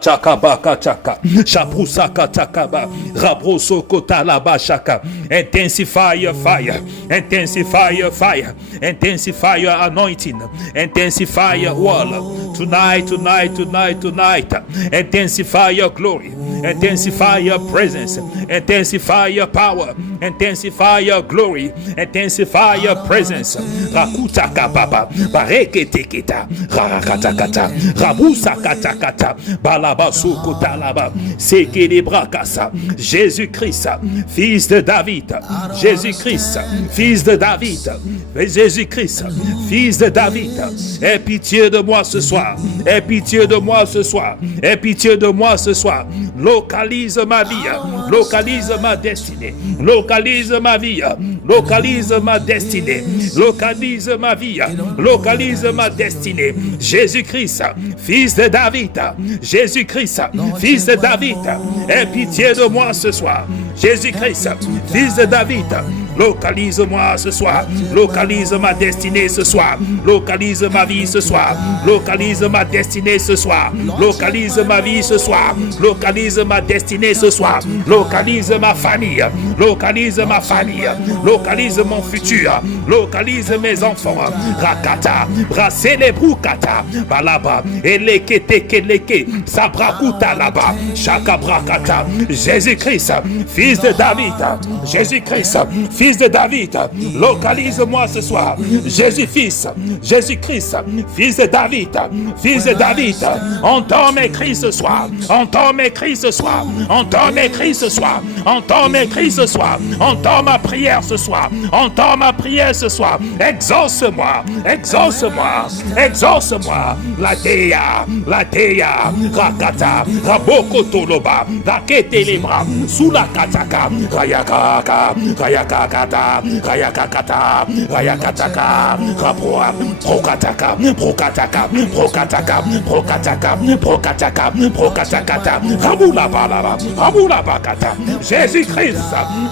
Chakabaka chaka, Shaprusaka chakaba, Rabroso kotalaba shaka. Intensify your fire, intensify your fire, intensify your anointing, intensify your wall. Tonight. Intensify your glory, intensify your presence, intensify your power, intensify your glory, intensify your presence. Rakutaka baba, bareketeketa, rakatakata, rabusa bala. Jésus-Christ, fils de David, Jésus-Christ, fils de David, Jésus-Christ, fils de David, aie pitié de moi ce soir, aie pitié de moi ce soir, aie pitié de moi ce soir. Localise ma vie, localise ma destinée, localise ma vie, localise ma destinée, localise ma vie, localise ma destinée. Jésus-Christ, fils de David, Jésus-Christ, fils de David, aie pitié de moi ce soir. Jésus-Christ, fils de David, localise-moi ce soir, localise ma destinée ce soir, localise ma vie ce soir, localise ma destinée ce soir, localise ma vie ce soir, localise ma destinée ce soir, localise ma famille, localise ma famille, localise mon futur, localise mes enfants. Rakata, brasele brukata, balaba, elekete keleke, sabrakuta là-bas, chakabrakata. Jésus-Christ, fils de David, Jésus-Christ, fils de David, localise-moi ce soir. Jésus-Fils, Jésus-Christ, fils de David, fils de David, entends mes cris ce soir, entends mes cris ce soir, entends mes cris ce soir, entends mes cris ce soir, entends ma prière ce soir, entends ma prière ce soir. Exauce-moi, exauce-moi, exauce-moi. La Dea, Rakata, Rabokotoloba, Rakete les bras, sous la kataka, Rayakaka, Rayakakata, Rayakakata, Rayakataka, Raproa, Prokataka, Prokataka, Prokataka, Prokataka, Prokataka, Prokatakata, Raboula Balaba, Raboula Bakata. Jésus-Christ,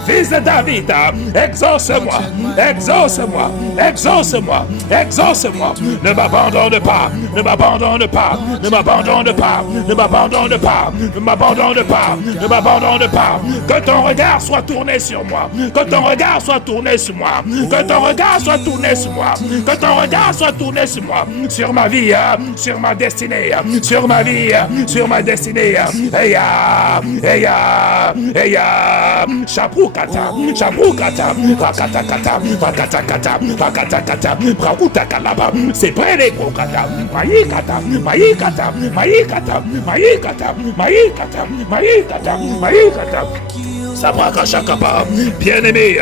fils de David, exauce-moi, exauce-moi, exauce-moi, exauce-moi. Ne m'abandonne pas, ne m'abandonne pas, ne m'abandonne pas, ne m'abandonne pas, ne m'abandonne pas, ne m'abandonne pas. Que ton regard soit tourné sur moi, que ton regard soit tourné sur moi, que ton regard soit tourné sur moi, que ton regard soit tourné sur moi, sur ma vie, sur ma destinée, sur ma vie, sur ma destinée. Eya, eya, eya, chapoukata, chapoukata, rakatakata, rakatakata, rakatakata, brakutaka là-bas, c'est près des brokata, maïkata, maïkata, maïkata, maïkata, maïkata, maïkata, maïkata. Bien-aimé,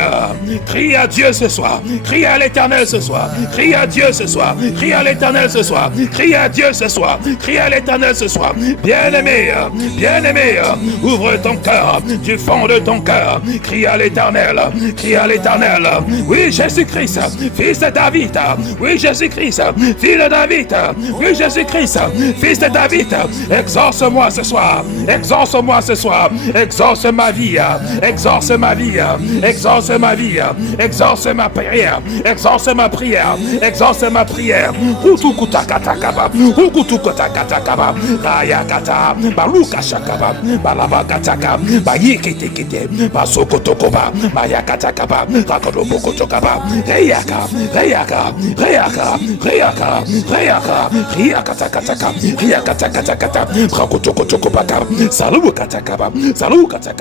crie à Dieu ce soir, crie à l'Éternel ce soir, crie à Dieu ce soir, crie à l'Éternel ce soir, crie à Dieu ce soir, crie à l'Éternel ce soir. Bien-aimé, bien-aimé, ouvre ton cœur du fond de ton cœur, crie à l'Éternel, crie à l'Éternel. Oui, Jésus-Christ, fils de David, oui, Jésus-Christ, fils de David, oui, Jésus-Christ, fils de David, exauce-moi ce soir, exauce-moi ce soir, exauce ma vie, exauce ma vie, exauce ma vie, exauce ma prière, exauce ma prière, exauce ma prière. Hutukutakataka, hutukutakataka, rayakata, baluka shakaba, balabakataka, bayikitikite, basokotokoba, mayakatakaba, rakodobokotokaba, reyaka, reyaka, reyaka, reyaka, reyaka, riyakatakataka, riyakatakataka, brakotokotokobaka, salukatakaba, salukatakataka.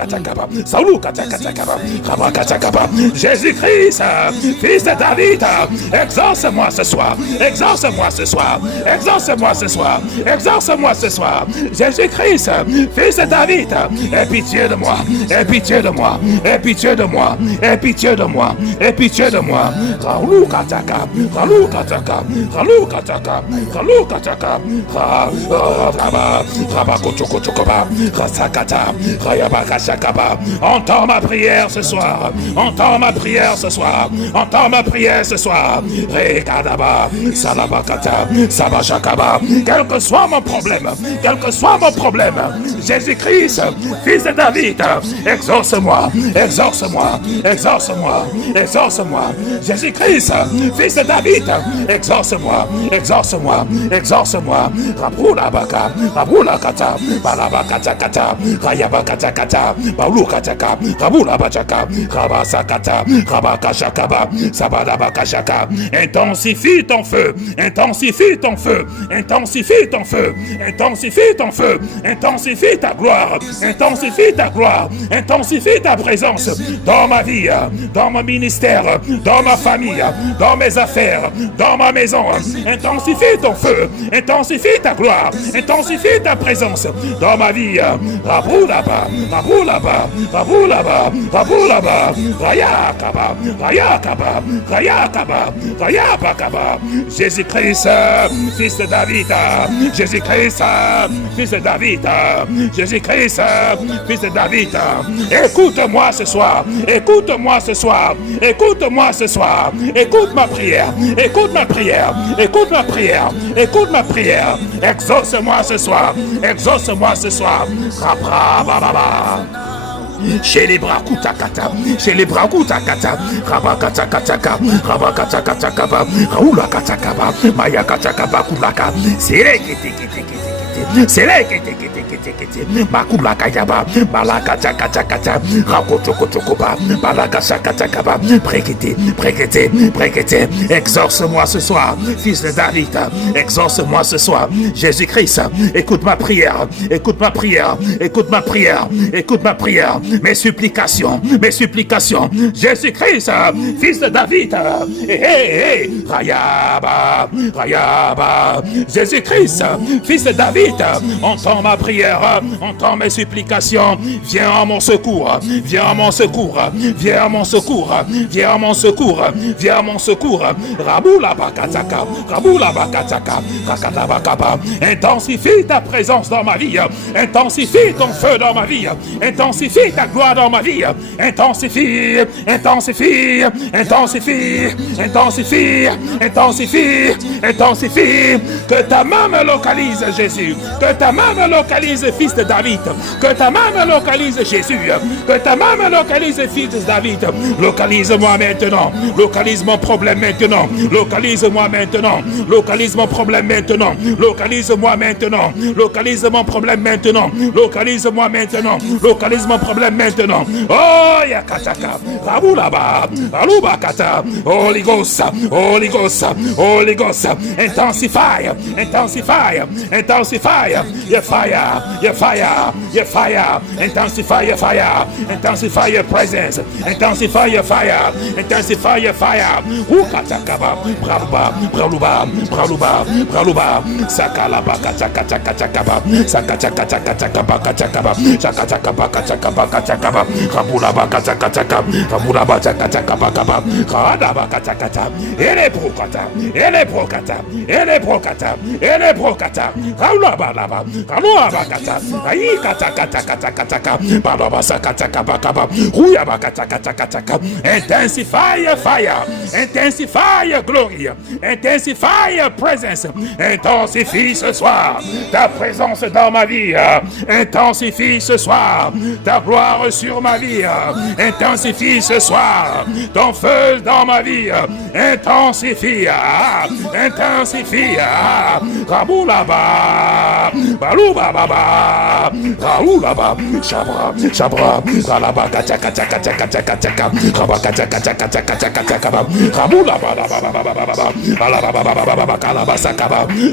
Jésus-Christ, fils de David, exauce-moi ce soir, exauce-moi ce soir, exauce-moi ce soir, exauce-moi ce soir. Jésus-Christ, fils de David, aie pitié de moi, aie pitié de moi, aie pitié de moi, aie pitié de moi, aie pitié de moi. Raoulukataka, Raoulukataka, Raoulukataka, Raoulukataka, Rabakotokotokoba, Rasakata, Rayabakashakaba. Entends ma prière ce soir. Entends ma prière ce soir. Entends ma prière ce soir. Rekadaba, Salabakata, Sabashakaba. Quel que soit mon problème, quel que soit mon problème, Jésus-Christ, fils de David, exauce-moi, exauce-moi, exauce-moi, exauce-moi. Jésus-Christ, fils de David, exauce-moi, exauce-moi, exauce-moi. Raboula baka, Raboula kata, Balabakata kata, Rayabakata kata, Baulukataka, Raboula bachaka, Rabasakata, Rabakashakaba, Sabadabakashaka. Intensifie ton feu, intensifie ton feu, intensifie ton feu, intensifie ton feu, intensifie ta gloire, intensifie ta gloire, intensifie ta présence dans ma vie, dans mon ministère, dans ma famille, dans mes affaires, dans ma maison. Intensifie ton feu, intensifie ta gloire, intensifie ta présence dans ma vie. Raboulaba, Raboulaba, Raboulaba, Raboulaba, Rayakaba, Rayakaba, Rayakaba, Rayabakaba. Jésus-Christ, fils de David, Jésus-Christ, fils de David, Jésus-Christ, fils de David. Écoute-moi ce soir, écoute-moi ce soir, écoute-moi ce soir, écoute ma prière, écoute ma prière, écoute ma prière, écoute ma prière. Exauce-moi ce soir, exauce-moi ce soir. Chez les bras kutakata, chez les bras kutakata, rabakatakataka, rabakatakataka, raoula katakaba, maya katakaba kulaka, c'est Makulaka yaba, balakata kata kata, rakotokotokoba, balakasa kata kaba, préquité, préquité, préquité. Exauce-moi ce soir, fils de David, exauce-moi ce soir, Jésus-Christ, écoute ma prière, écoute ma prière, écoute ma prière, écoute ma prière, mes supplications, Jésus-Christ, fils de David, Rayaba, Rayaba, Jésus-Christ, fils de David, entends ma prière, entends mes supplications, viens à mon secours, viens à mon secours, viens à mon secours, viens à mon secours, viens à mon secours. Raboula bakataka, Raboula bakataka, Rakatabakaba. Intensifie ta présence dans ma vie, intensifie ton feu dans ma vie, intensifie ta gloire dans ma vie, intensifie, intensifie, intensifie, intensifie, intensifie, intensifie. Que ta main me localise, Jésus, que ta main me localise, fils de David, que ta main me localise, Jésus, que ta main me localise, fils de David. Localise-moi maintenant, localise mon problème maintenant, localise-moi maintenant, localise mon problème maintenant, localise-moi maintenant, localise mon problème maintenant, localise-moi maintenant, localise mon problème maintenant. Oh yakataka, Raboulaba, Ralubakata, Holy Ghost, Holy Ghost, Holy Ghost, intensify, intensify, intensify your fire, your fire, your fire, intensify your fire, intensify your presence, intensify your fire, intensify your fire. Ukatakaba, Braluba, Braluba, Braluba, Braluba, Sakalaba, Kachakachakachakaba, Sakachakachakachakaba, Kachakaba, Sakachakaba, Kachakaba, Rabulaba, Kachakachaka, Rabulaba, Kachakaba, Radaba, Kachakata, ele brokata, ele brokata, ele brokata, ele brokata, Raulaba, Raulaba, Kata, Ayi, Kata, Kata, Kata, Kata, Balaba, Sakataka, Bakaba, Ruyaba, Kata, Kata, Kata, intensify your fire, intensify your glory, intensify your presence, intensifie ce soir ta présence dans ma vie, intensifie ce soir ta gloire sur ma vie, intensifie ce soir ton feu dans ma vie, intensifie, intensifie, Raboulaba, Baloubaba, Raoulaba, Chabra, Chabra, Ralaba, Kachakachakachakachakachaka, Rabakachakachakachakachaka, Raboulaba,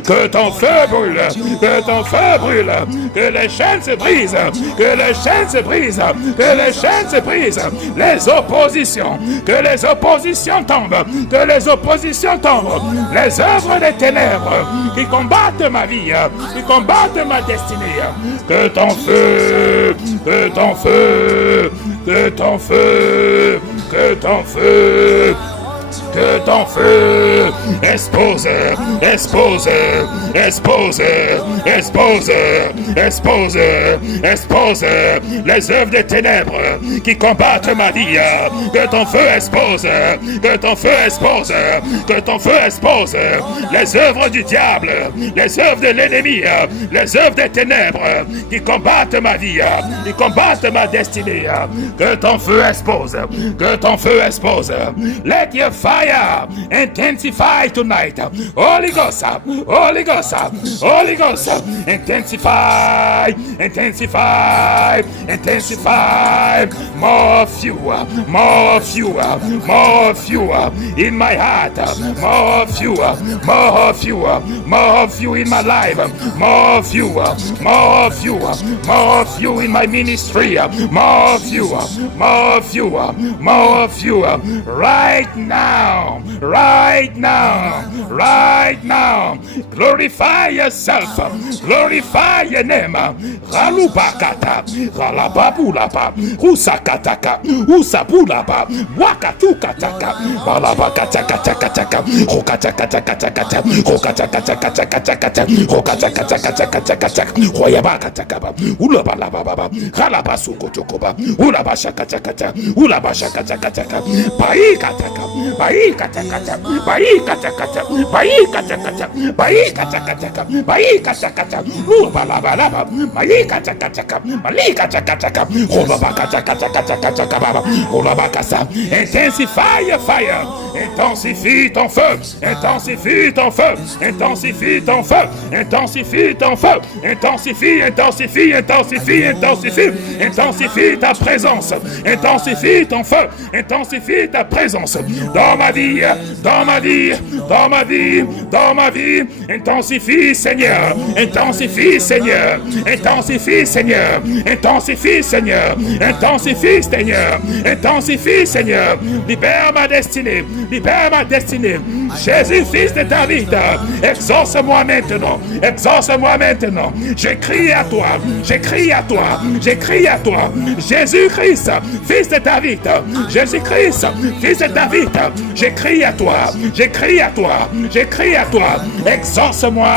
que ton feu brûle, que ton feu brûle, que les chaînes se brisent, que les chaînes se brisent, que les chaînes se brisent, les oppositions, que les oppositions tombent, que les oppositions tombent, les œuvres des ténèbres qui combattent ma vie, qui combattent ma destinée, que ton feu, que ton feu, que ton feu, que ton feu, que ton feu expose, expose, expose, expose, expose, expose les œuvres des ténèbres qui combattent ma vie, que ton feu expose, que ton feu expose, que ton feu expose les œuvres du diable, les œuvres de l'ennemi, les œuvres des ténèbres qui combattent ma vie, qui combattent ma destinée, que ton feu expose, que ton feu expose. Let your fire intensify tonight. Holy Ghost, Holy Ghost, Holy Ghost, intensify, intensify, intensify. More of you, more of you, more of you in my heart, more of you, more of you, more of you in my life, more of you, more of you, more of you in my ministry, more of you, more of you, more of you, right now, right now, right now. Glorify yourself, glorify your name. Ralubakata, Ralababulaba, Usakataka, Usabulaba, Wakatukataka, Balabakatakataka, Rokatakatakataka, Rokatakatakataka, Rokatakatakataka, Royabakatakaba, Ulabalababa, Ralabasukotokoba, Ulabashakatakata, Ulabashakatakataka, Baikataka, Baikatakata, Baikatakata, Baikatakata, Baikatakataka, Baikatakata, Ulabalabalaba, Baikatakataka, Baikatakataka, Rolabakatakataka, Rolabakasa, intensify your fire, intensifie ton feu, intensifie ton feu, intensifie ton feu, intensifie ton feu, intensifie, intensifie, intensifie, intensifie, intensifie ta présence, intensifie ton feu, intensifie ta présence dans ma vie, dans ma vie, dans ma vie, dans ma vie, intensifie Seigneur, intensifie Seigneur, intensifie Seigneur, intensifie Seigneur, intensifie Seigneur, intensifie Seigneur, libère ma destinée, libère ma destinée. Jésus, fils de David, exauce-moi maintenant, exauce-moi maintenant. J'écris à toi, j'écris à toi, j'écris à toi. Jésus-Christ, fils de David, Jésus-Christ, fils de David, j'écris à toi, j'écris à toi, j'écris à toi. Exauce-moi,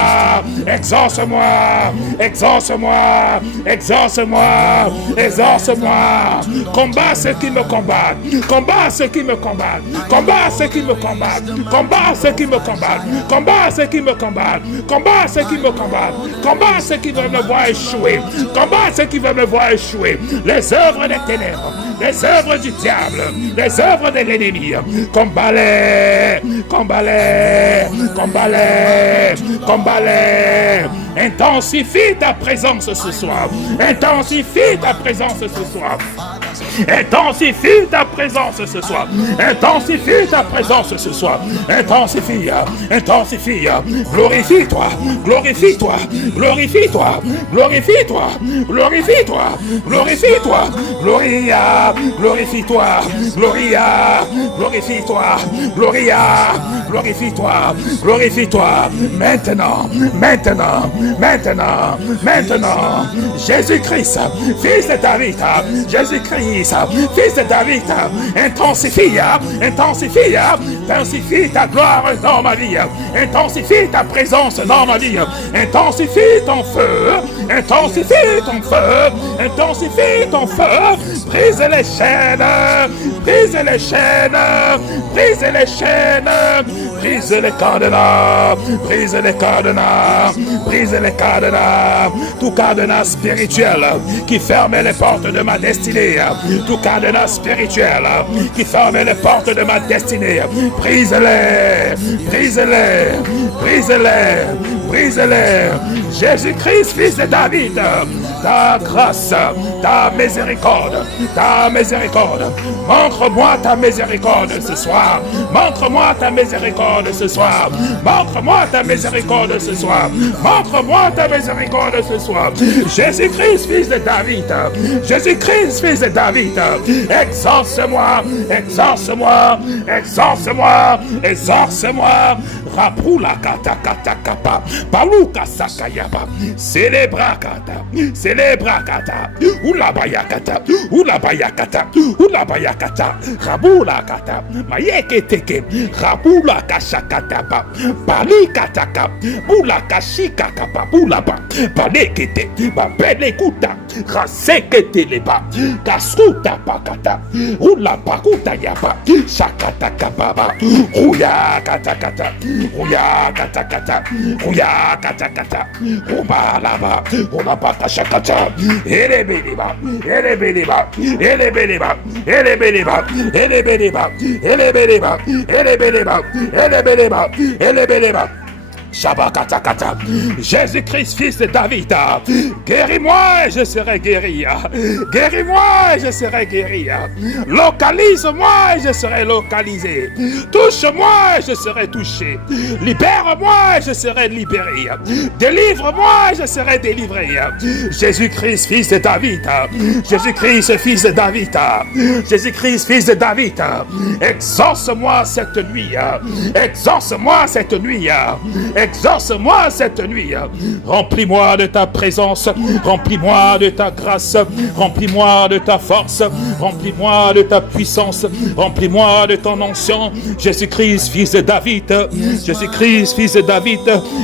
exauce-moi, exauce-moi, exauce-moi, exauce-moi. Combat ceux qui me combattent, combat ceux qui me combattent, combat ceux qui me combattent, combat ceux qui me combattent, combat ceux qui me combattent, combat ceux qui me combattent, combat ceux qui veulent me voir échouer, combat ceux qui veulent me voir échouer. Les œuvres des ténèbres, les œuvres du diable, les œuvres de l'ennemi, combat-les, combat-les, combat-les, combat-les. Intensifie ta présence ce soir, intensifie ta présence ce soir. Intensifie ta présence ce soir. Intensifie ta présence ce soir. Intensifie, intensifie. Glorifie-toi, glorifie-toi, glorifie-toi, glorifie-toi, glorifie-toi, glorifie-toi. Gloria, glorifie-toi, Gloria, glorifie-toi, Gloria, glorifie-toi, glorifie-toi. Maintenant, maintenant, maintenant, maintenant. Jésus-Christ, fils de David, Jésus-Christ, fils de David, intensifie, intensifie, intensifie ta gloire dans ma vie, intensifie ta présence dans ma vie, intensifie ton feu, intensifie ton feu, intensifie ton feu, brise les chaînes, brise les chaînes, brise les chaînes, brise les cadenas, brise les cadenas, brise les cadenas, tout cadenas spirituel qui ferme les portes de ma destinée, tout cadenas spirituel qui ferme les portes de ma destinée, brise-les, brise-les, brise-les, brise-les. Jésus-Christ, fils de David, ta grâce, ta miséricorde, montre-moi ta miséricorde ce soir, montre-moi ta miséricorde ce soir, montre-moi ta miséricorde ce soir, montre-moi ta miséricorde ce soir. Jésus-Christ, fils de David, Jésus-Christ, fils de David, exauce-moi, exauce-moi, exauce-moi, exauce-moi. Rapula kata kata kapa, Baluka Sakayaba, Célébrakata, Célébrakata, Ulabayakata, Ulabayakata, Ulabayakata, Rabulakata, Mayeketeke, Rabulakashakataba, Balikataka, Bulakashikakapa, Bulaba, Balekete, Babelekuta, Raseketeleba, Kasuta Pakata, Ulapakuta Yaba, Shakatakababa, Ruya Katakata, Ruya Katakata, Ruya Katakata, Rubalaba, Rubaka Shakata, Elebeliba, Elebeliba, Elebeliba, Elebeliba, Elebeliba, Elebeliba, Elebeliba, Elebeliba, Elebeliba. Shabakatakata. Jésus-Christ, fils de David, guéris-moi et je serai guéri. Guéris-moi et je serai guéri. Localise-moi et je serai localisé. Touche-moi et je serai touché. Libère-moi et je serai libéré. Délivre-moi et je serai délivré. Jésus-Christ, fils de David. Jésus-Christ, fils de David. Jésus-Christ, fils de David. Exauce-moi cette nuit. Exauce-moi cette nuit. Exauce-moi cette nuit. Remplis-moi de ta présence. Remplis-moi de ta grâce. Remplis-moi de ta force. Remplis-moi de ta puissance. Remplis-moi de ton onction. Jésus-Christ, fils de David. Jésus-Christ, fils de David.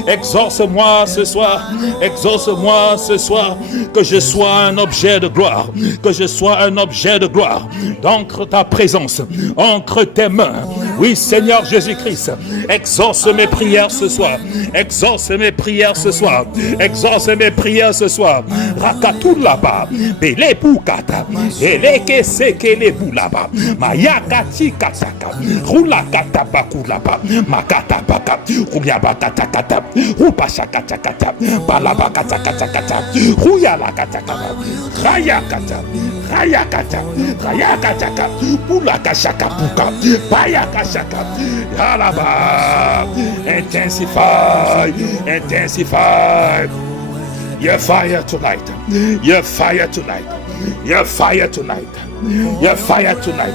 Exauce-moi ce soir. Exauce-moi ce soir. Que je sois un objet de gloire. Que je sois un objet de gloire. D'encre ta présence. Encre tes mains. Oui, Seigneur Jésus-Christ. Exauce mes prières ce soir. Exauce mes prières ce soir. Exauce mes prières ce soir. Rakatulaba, Belebukata, Eleke Sekele Bulaba, Mayakati Kataka, Rulakata Bakulaba, Makata Baka, Ruyabakatakata, Rupashakatakata, Balabakatakata, Ruyalakatakata, Rayakata, Rayakata, Rayakataka, Pulakashakapuka, Payakashaka, Yalaba, intensify, intensify. Your fire tonight. Your fire tonight. Your fire tonight. Your fire tonight.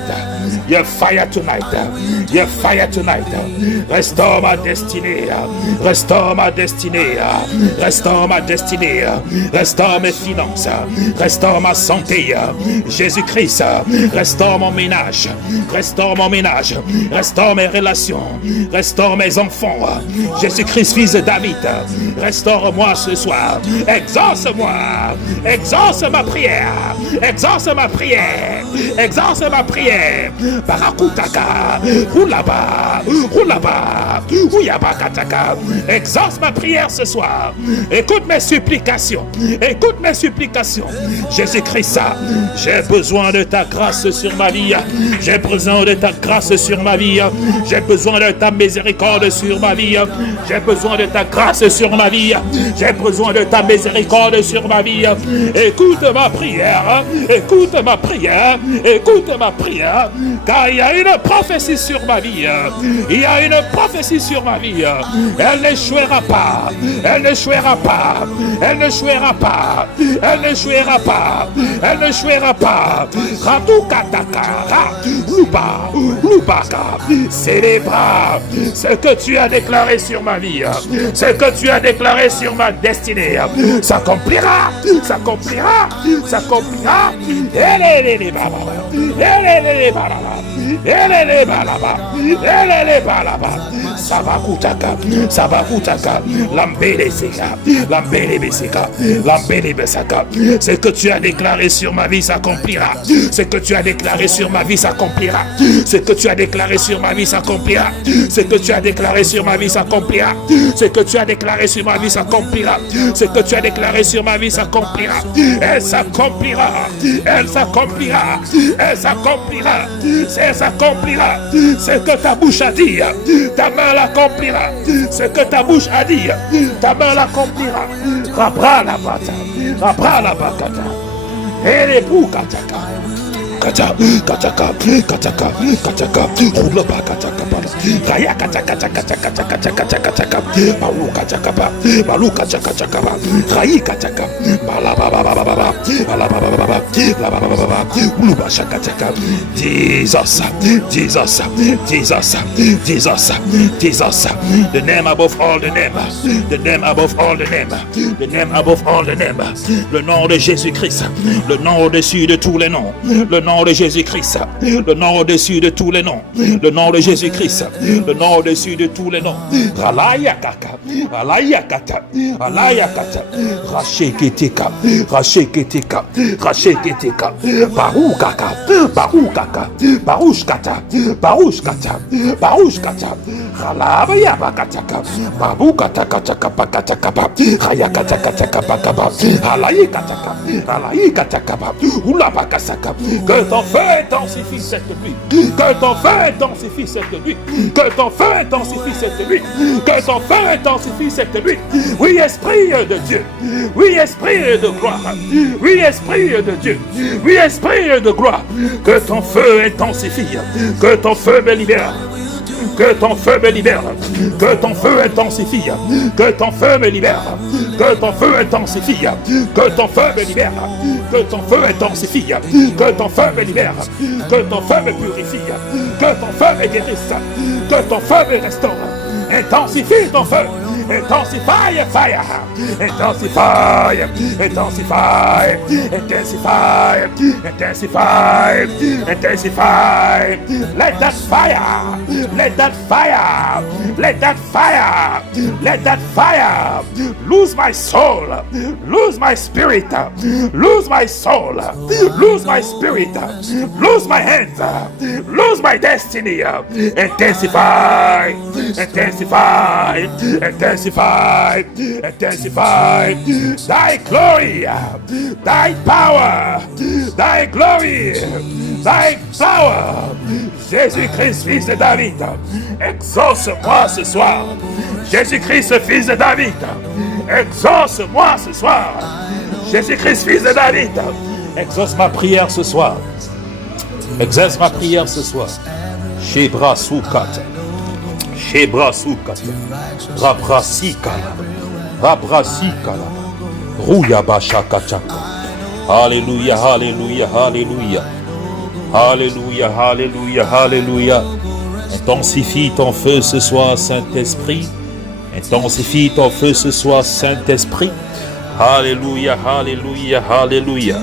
Your fire tonight. Your fire tonight. Restore ma destinée. Restore ma destinée. Restore ma destinée. Restore mes finances. Restore ma santé. Jésus-Christ. Restore mon ménage. Restore mon ménage. Restore mes relations. Restore mes enfants. Jésus-Christ, fils de David. Restaure-moi ce soir. Exauce-moi. Exauce ma prière. Exauce ma prière. Exauce ma prière. Barakutaka. Roulaba. Roulaba. Ouyabakataka. Exauce ma prière ce soir. Écoute mes supplications. Écoute mes supplications. Jésus-Christ, j'ai besoin de ta grâce sur ma vie. J'ai besoin de ta grâce sur ma vie. J'ai besoin de ta miséricorde sur ma vie. J'ai besoin de ta grâce sur ma vie. J'ai besoin de ta miséricorde sur ma vie. Écoute ma prière. Écoute ma prière. Écoute ma prière. Car il y a une prophétie sur ma vie. Il y a une prophétie sur ma vie. Elle n'échouera pas. Elle n'échouera pas. Elle n'échouera pas. Elle n'échouera pas. Elle n'échouera pas. Ratukataka. Luba. Lubaka. Célébra ce que tu as déclaré sur ma vie. Ce que tu as déclaré sur ma destinée s'accomplira. S'accomplira. S'accomplira. Elle Sabakutaka, Sabakutaka, Lambele Seka, Lambele Beseka, Lambele Besaka. Ce que tu as déclaré sur ma vie s'accomplira. Ce que tu as déclaré sur ma vie s'accomplira. Ce que tu as déclaré sur ma vie s'accomplira. Ce que tu as déclaré sur ma vie s'accomplira. Ce que tu as déclaré sur ma vie s'accomplira. Ce que tu as déclaré sur ma vie s'accomplira. Elle s'accomplira. Elle s'accomplira. Elle s'accomplira. Elle s'accomplira. Ce que ta bouche a dit, ta main l'accomplira. Ce que ta bouche a dit, ta main l'accomplira. Rabra la bata, rabra la bakata, et les boukataka, Kata, kataka, kataka, kataka, roulaba kataka, raya kataka, kataka, kataka, kataka, kataka, balu kataka, balu kataka, kataka, rayi kataka, balababababa, balababababa, balababababa, uluba shakataka. Jesus, Jesus, Jesus, Jesus, Jesus, the name above all the name, the name above all the name, the name above all the name, le nom de Jésus-Christ, le nom au-dessus de tous les noms, le nom de Jésus-Christ, le nom au-dessus de tous les noms, le nom de Jésus-Christ, le nom au-dessus de tous les noms. Ralayakaka, Alayakata, Alayakata, Racheketika, Racheketika, Racheketika, Baroukaka, Baroukaka, Barouchkata, Barouchkata, Barouchkata, Ralabayabakataka, Babukataka, Pakataka, Rayakataka, Pakaba, Alayakataka, Alayakataka, Oulabakasaka. Que ton feu intensifie cette nuit. Que ton feu intensifie cette nuit. Que ton feu intensifie cette nuit. Que ton feu intensifie cette nuit. Oui, esprit de Dieu. Oui, esprit de gloire. Oui, esprit de Dieu. Oui, esprit de gloire. Que ton feu intensifie. Que ton feu me libère. Que ton feu me libère. Que ton feu intensifie. Que ton feu me libère. Que ton feu intensifie. Que ton feu me libère. Que ton feu intensifie. Que ton feu me libère. Que ton feu me purifie. Que ton feu me guérisse. Que ton feu me restaure. Intensifie ton feu. Intensify fire. Intensify. Intensify. Intensify. Intensify. Intensify. Let that fire. Let that fire. Let that fire. Let that fire. Lose my soul. Lose my spirit. Lose my soul. Lose my spirit. Lose my hands. Lose my destiny. Intensify. Intensify. Intensify. Intensify. Thy glory. Thy power. Thy glory. Thy power. Jésus-Christ, fils de David, exauce-moi ce soir. Jésus-Christ, fils de David, exauce-moi ce soir. Jésus-Christ, fils de David, exauce ma prière ce soir. Exerce ma prière ce soir. Shebra Soukata, Shebra Soukata, Rabrasikala, Rabrasikala, Rouyabashakachaka. Alléluia, Alléluia, Alléluia. Alléluia, Alléluia, Alléluia. Intensifie ton feu ce soir, Saint-Esprit. Intensifie ton feu ce soir, Saint-Esprit. Alléluia, Alléluia, Alléluia.